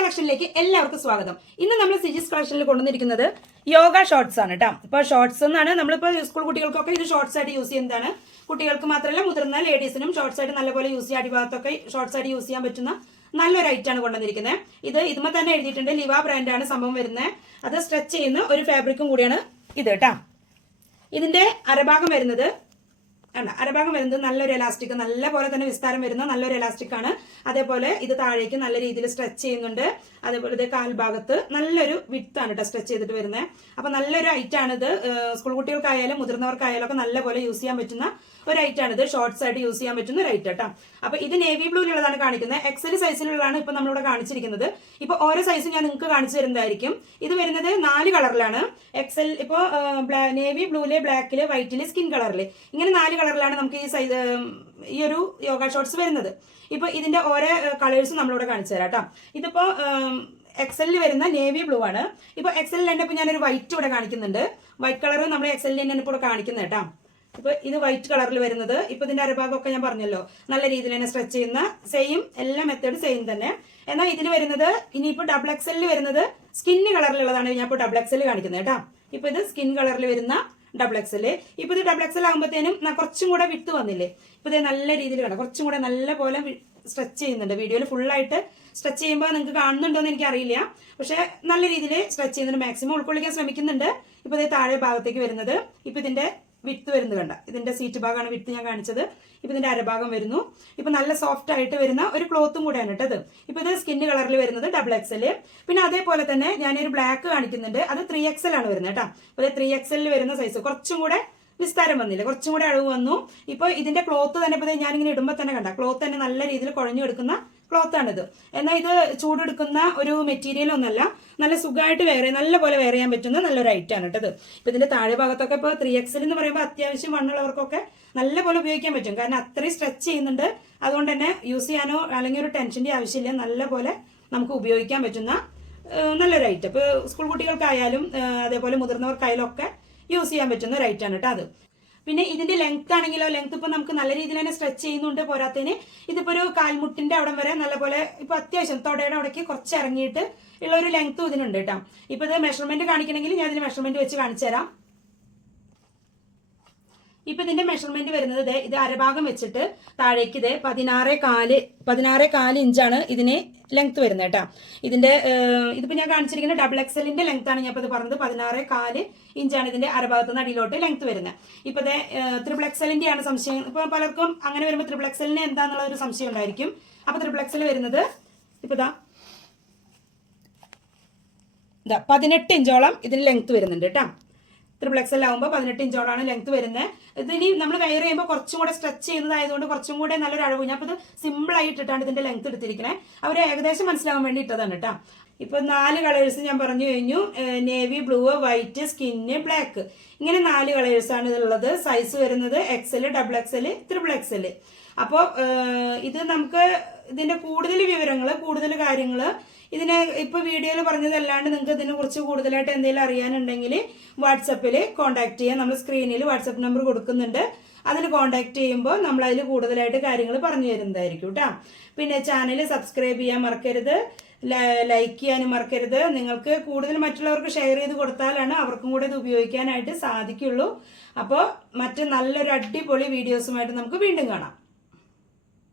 കളക്ഷനിലേക്ക് എല്ലാവർക്കും സ്വാഗതം. ഇന്ന് നമ്മൾ സിജീസ് കളക്ഷനിൽ കൊണ്ടുവന്നിരിക്കുന്നത് യോഗ ഷോർട്സ് ആണ് കേട്ടോ. ഇപ്പോൾ ഷോർട്സ് എന്നാണ് നമ്മളിപ്പോൾ സ്കൂൾ കുട്ടികൾക്കൊക്കെ ഇത് ഷോർട്സ് ആയിട്ട് യൂസ് ചെയ്യുന്നതാണ്. കുട്ടികൾക്ക് മാത്രമല്ല മുതിർന്ന ലേഡീസിനും ഷോർട്സ് ആയിട്ട് നല്ലപോലെ യൂസ് ചെയ്യാൻ, അടിഭാഗത്തൊക്കെ ഷോർട്സ് ആയിട്ട് യൂസ് ചെയ്യാൻ പറ്റുന്ന നല്ലൊരു ഐറ്റാണ് കൊണ്ടുവന്നിരിക്കുന്നത്. ഇതുമ്പോൾ തന്നെ എഴുതിയിട്ടുണ്ട്, ലിവ ബ്രാൻഡാണ് സംഭവം വരുന്നത്. അത് സ്ട്രെച്ച് ചെയ്യുന്ന ഒരു ഫാബ്രിക്കും കൂടിയാണ് ഇത് കേട്ടോ. ഇതിന്റെ അരഭാഗം വരുന്നത് നല്ലൊരു എലാസ്റ്റിക്, നല്ല പോലെ തന്നെ വിസ്താരം വരുന്ന നല്ലൊരു എലാസ്റ്റിക് ആണ്. അതേപോലെ ഇത് താഴേക്ക് നല്ല രീതിയിൽ സ്ട്രെച്ച് ചെയ്യുന്നുണ്ട്. അതേപോലെ ഇത് കാൽഭാഗത്ത് നല്ലൊരു വിട്താണ് കേട്ടോ സ്ട്രെച്ച് ചെയ്തിട്ട് വരുന്നത്. അപ്പൊ നല്ലൊരു ഐറ്റാണ് ഇത്. സ്കൂൾ കുട്ടികൾക്കായാലും മുതിർന്നവർക്കായാലും ഒക്കെ നല്ലപോലെ യൂസ് ചെയ്യാൻ പറ്റുന്ന ഒരു ഐറ്റാണ് ഇത്. ഷോർട്സ് ആയിട്ട് യൂസ് ചെയ്യാൻ പറ്റുന്ന ഒരു ഐറ്റം കേട്ടോ. അപ്പൊ ഇത് നേവി ബ്ലൂയിലുള്ളതാണ് കാണിക്കുന്നത്. എക്സൽ സൈസിലുള്ളതാണ് ഇപ്പൊ നമ്മളിവിടെ കാണിച്ചിരിക്കുന്നത്. ഇപ്പൊ ഓരോ സൈസും ഞാൻ നിങ്ങൾക്ക് കാണിച്ചു തരുന്നതായിരിക്കും. ഇത് വരുന്നത് 4 കളറിലാണ്. എക്സൽ ഇപ്പോ നേവി ബ്ലൂയില്, ബ്ലാക്കില്, വൈറ്റില്, സ്കിൻ കളറില്, ഇങ്ങനെ 4 കളറിലാണ് നമുക്ക് ഈ ഒരു യോഗ ഷോർട്സ് വരുന്നത്. ഇപ്പൊ ഇതിന്റെ ഓരോ കളേഴ്സും നമ്മളിവിടെ കാണിച്ചു തരാം കേട്ടോ. ഇതിപ്പോ എക്സലിൽ വരുന്ന നേവി ബ്ലൂ ആണ്. ഇപ്പൊ എക്സലിൽ തന്നെ ഇപ്പൊ ഞാനൊരു വൈറ്റ് ഇവിടെ കാണിക്കുന്നുണ്ട്. വൈറ്റ് കളർ നമ്മൾ എക്സലിൽ തന്നെ ഇപ്പോൾ കാണിക്കുന്നത് കേട്ടോ. ഇപ്പൊ ഇത് വൈറ്റ് കളറിൽ വരുന്നത്. ഇപ്പൊ ഇതിന്റെ അരഭാഗമൊക്കെ ഞാൻ പറഞ്ഞല്ലോ, നല്ല രീതിയിൽ തന്നെ സ്ട്രെച്ച് ചെയ്യുന്ന സെയിം, എല്ലാ മെത്തേഡ് സെയിം തന്നെ. എന്നാൽ ഇതിൽ വരുന്നത് ഇനിയിപ്പോ ഡബിൾ എക്സലിൽ വരുന്നത് സ്കിന്ന് കളറിലുള്ളതാണ് ഞാൻ ഇപ്പോൾ ഡബിൾ എക്സൽ കാണിക്കുന്നത് കേട്ടോ. ഇപ്പൊ ഇത് സ്കിൻ കളറിൽ വരുന്ന ഡബിൾ എക്സല്. ഇപ്പൊ ഇത് ഡബിൾ എക്സൽ ആകുമ്പോഴത്തേനും കുറച്ചും കൂടെ വിട്ട് വന്നില്ലേ. ഇപ്പൊ ഇത് നല്ല രീതിയിൽ കാണാം, കുറച്ചും കൂടെ നല്ല പോലെ സ്ട്രെച്ച് ചെയ്യുന്നുണ്ട്. വീഡിയോയിൽ ഫുള്ളായിട്ട് സ്ട്രെച്ച് ചെയ്യുമ്പോൾ നിങ്ങൾക്ക് കാണുന്നുണ്ടോ എന്ന് എനിക്ക് അറിയില്ല, പക്ഷെ നല്ല രീതിയിൽ സ്ട്രെച്ച് ചെയ്യുന്നുണ്ട്. മാക്സിമം ഉൾക്കൊള്ളിക്കാൻ ശ്രമിക്കുന്നുണ്ട്. ഇപ്പൊ ഇത് താഴെ ഭാഗത്തേക്ക് വരുന്നത്, ഇപ്പൊ ഇതിന്റെ വിത്ത് വരുന്നത് കണ്ട, ഇതിന്റെ സീറ്റ് ഭാഗമാണ് വിത്ത് ഞാൻ കാണിച്ചത്. ഇപ്പൊ ഇതിന്റെ അരഭാഗം വരുന്നു. ഇപ്പൊ നല്ല സോഫ്റ്റ് ആയിട്ട് വരുന്ന ഒരു ക്ലോത്തും കൂടെയാണ് കേട്ടത്. ഇപ്പൊ ഇത് സ്കിൻ കളറിൽ വരുന്നത് ഡബിൾ എക്സല്. പിന്നെ അതേപോലെ തന്നെ ഞാനൊരു ബ്ലാക്ക് കാണിക്കുന്നുണ്ട്, അത് 3XL ആണ് വരുന്നത് കേട്ടോ. അപ്പൊ 3XL വരുന്ന സൈസ് കുറച്ചും കൂടെ വിസ്താരം വന്നില്ല, കുറച്ചും കൂടെ അളവ് വന്നു. ഇപ്പൊ ഇതിന്റെ ക്ലോത്ത് തന്നെ ഇപ്പൊ ഞാനിങ്ങനെ ഇടുമ്പോൾ തന്നെ കണ്ട, ക്ലോത്ത് തന്നെ നല്ല രീതിയിൽ കുഴഞ്ഞു എടുക്കുന്ന ക്ലോത്താണിത്. എന്നാൽ ഇത് ചൂടെടുക്കുന്ന ഒരു മെറ്റീരിയൽ ഒന്നല്ല, നല്ല സുഖമായിട്ട് നല്ല പോലെ വെയർ ചെയ്യാൻ പറ്റുന്ന നല്ലൊരു ഐറ്റാണ് കേട്ടത്. ഇപ്പൊ ഇതിന്റെ താഴെ ഭാഗത്തൊക്കെ ഇപ്പൊ 3XL എന്ന് പറയുമ്പോൾ അത്യാവശ്യം വണ്ണുള്ളവർക്കൊക്കെ നല്ല പോലെ ഉപയോഗിക്കാൻ പറ്റും. കാരണം അത്രയും സ്ട്രെച്ച് ചെയ്യുന്നുണ്ട്. അതുകൊണ്ട് തന്നെ യൂസ് ചെയ്യാനോ അല്ലെങ്കിൽ ഒരു ടെൻഷന്റെ ആവശ്യമില്ല, നല്ല പോലെ നമുക്ക് ഉപയോഗിക്കാൻ പറ്റുന്ന നല്ലൊരു ഐറ്റം. ഇപ്പൊ സ്കൂൾ കുട്ടികൾക്കായാലും അതേപോലെ മുതിർന്നവർക്കായാലും ഒക്കെ യൂസ് ചെയ്യാൻ പറ്റുന്ന ഒരു ഐറ്റാണ് കേട്ടോ അത്. പിന്നെ ഇതിന്റെ ലെങ്ത് ആണെങ്കിലോ, ലെങ്ത് ഇപ്പൊ നമുക്ക് നല്ല രീതിയിൽ തന്നെ സ്ട്രെച്ച് ചെയ്യുന്നുണ്ട്. പോരാത്തതിന് ഇതിപ്പോ ഒരു കാൽമുട്ടിന്റെ അവിടം വരെ നല്ലപോലെ, ഇപ്പൊ അത്യാവശ്യം തൊടയുടെ അവിടേക്ക് കുറച്ച് ഇറങ്ങിയിട്ട് ഉള്ള ഒരു ലെങ്ത്തും ഇതിനുണ്ട് കേട്ടോ. ഇപ്പൊ ഇത് മെഷർമെന്റ് കാണിക്കണമെങ്കിൽ ഞാൻ ഇതിന് മെഷർമെന്റ് വെച്ച് കാണിച്ചു തരാം. ഇപ്പൊ ഇതിന്റെ മെഷർമെന്റ് വരുന്നത് ഇത് അരഭാഗം വെച്ചിട്ട് താഴേക്ക് ഇത് 16.4 ഇഞ്ചാണ് ഇതിന് ലെങ്ത് വരുന്നത് കേട്ടോ. ഇതിപ്പോ ഞാൻ കാണിച്ചിരിക്കുന്ന ഡബിൾ എക്സലിന്റെ ലെങ്ത് ആണ് ഞാൻ ഇപ്പൊ ഇത് പറഞ്ഞത്. 16.4 ഇഞ്ചാണ് ഇതിന്റെ അരഭാഗത്ത് നിന്ന് അടിയിലോട്ട് ലെങ്ത് വരുന്നത്. ഇപ്പൊ ട്രിപ്പിൾ എക്സലിന്റെ ആണ് സംശയം. ഇപ്പൊ പലർക്കും അങ്ങനെ വരുമ്പോൾ ട്രിപ്പിൾ എക്സലിന് എന്താന്നുള്ള ഒരു സംശയം ഉണ്ടായിരിക്കും. അപ്പൊ ട്രിപ്പിൾ എക്സൽ വരുന്നത് ഇപ്പൊ 18 ഇഞ്ചോളം ഇതിന് ലെങ്ത് വരുന്നുണ്ട് കേട്ടോ. ട്രിപ്പിൾ എക്സൽ ആകുമ്പോൾ 18 ഇഞ്ചോളാണ് ലെങ്ത് വരുന്നത്. ഇതിനി നമ്മൾ വെയർ ചെയ്യുമ്പോൾ കുറച്ചും കൂടെ സ്ട്രെച്ച് ചെയ്യുന്നതായതുകൊണ്ട് കുറച്ചും കൂടെ നല്ലൊരു അളവ്. ഞാൻ ഇപ്പോൾ ഇത് സിമ്പിൾ ആയിട്ടിട്ടാണ് ഇതിന്റെ ലെങ്ത് എടുത്തിരിക്കുന്നത്. അവർ ഏകദേശം മനസ്സിലാവാൻ വേണ്ടി ഇട്ടതാണ് കേട്ടോ. ഇപ്പൊ 4 കളേഴ്സ് ഞാൻ പറഞ്ഞു കഴിഞ്ഞു. Navy blue, white, skin, black, ഇങ്ങനെ 4 കളേഴ്സാണ് ഇതുള്ളത്. സൈസ് വരുന്നത് XL, double XL, triple XL. അപ്പോൾ ഇത് നമുക്ക് ഇതിന്റെ കൂടുതൽ വിവരങ്ങൾ, കൂടുതൽ കാര്യങ്ങൾ ഇതിനെ ഇപ്പൊ വീഡിയോയിൽ പറഞ്ഞതല്ലാണ്ട് നിങ്ങൾക്ക് ഇതിനെ കുറിച്ച് കൂടുതലായിട്ട് എന്തെങ്കിലും അറിയാനുണ്ടെങ്കിൽ വാട്സപ്പിൽ കോൺടാക്ട് ചെയ്യാം. നമ്മൾ സ്ക്രീനിൽ വാട്സപ്പ് നമ്പർ കൊടുക്കുന്നുണ്ട്. അതിൽ കോൺടാക്ട് ചെയ്യുമ്പോൾ നമ്മൾ അതിൽ കൂടുതലായിട്ട് കാര്യങ്ങൾ പറഞ്ഞു തരുന്നതായിരിക്കും കേട്ടോ. പിന്നെ ചാനൽ സബ്സ്ക്രൈബ് ചെയ്യാൻ മറക്കരുത്, ലൈക്ക് ചെയ്യാനും മറക്കരുത്. നിങ്ങൾക്ക് കൂടുതൽ മറ്റുള്ളവർക്ക് ഷെയർ ചെയ്ത് കൊടുത്താലാണ് അവർക്കും കൂടെ ഇത് ഉപയോഗിക്കാനായിട്ട് സാധിക്കുള്ളൂ. അപ്പോൾ മറ്റു നല്ലൊരു അടിപൊളി വീഡിയോസുമായിട്ട് നമുക്ക് വീണ്ടും കാണാം.